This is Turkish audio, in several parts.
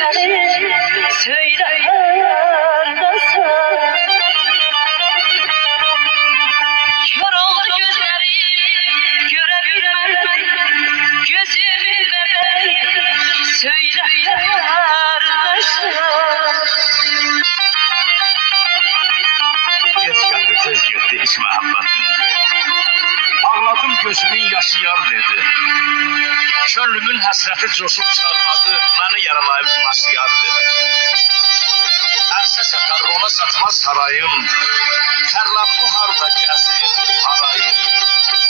düşerim söyle nasıl. Kör oldu gözlerim görebilmem gözümün bebeği söyle nasıl. Geç geldi tez gitti iş muhabbetin. Ağladım gözümün yaşı yar dedi. Könlümün həsrəti coşub çağırmadı, məni yaralayıb masiyar dedi. Ərsə satar, ona satmaz sarayım. Tərlanımı harda gəzim, arayım.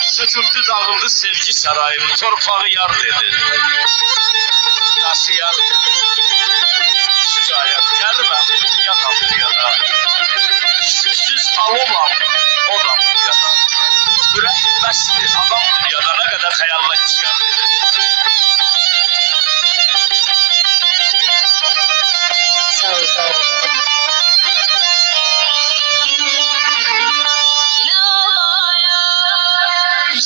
Söküldü, dağıldı sevgi sarayım, torpağı yar dedi. Daşı yar dedi. Şücayət gəlməm, yatam dünyada. Süksüz alovam, o da dünyada. Ürək bəsli adam dünyada, nə qədər xəyalla işgər dedi. Sağ ol, sağ ol. Ne olaya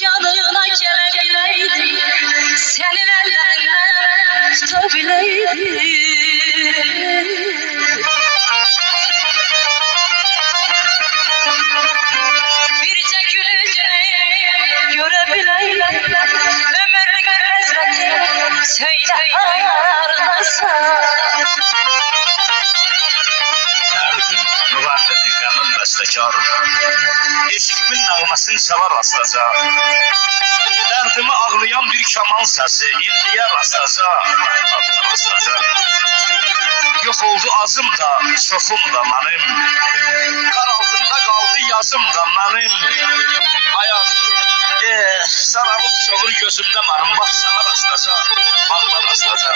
yanına gelebileydim, senin ellerinden tutabileydim. Birce gülücünü görebileydim, ömrün hasreti söyle nasıl. Dərdim müğənnidir, qəmim bəstəkar. Eşkimin nəğməsini çalar astaca. Dərdimi ağlayan bir kaman səsi illiyə rastaca, rastaca. Yox oldu azım da, çoxum da mənim. Qar altında qaldı yazım da mənim. Ayazdı, saralıb çoğur gözümdə mənim. Bax sana rastaca, bağlar rastaca.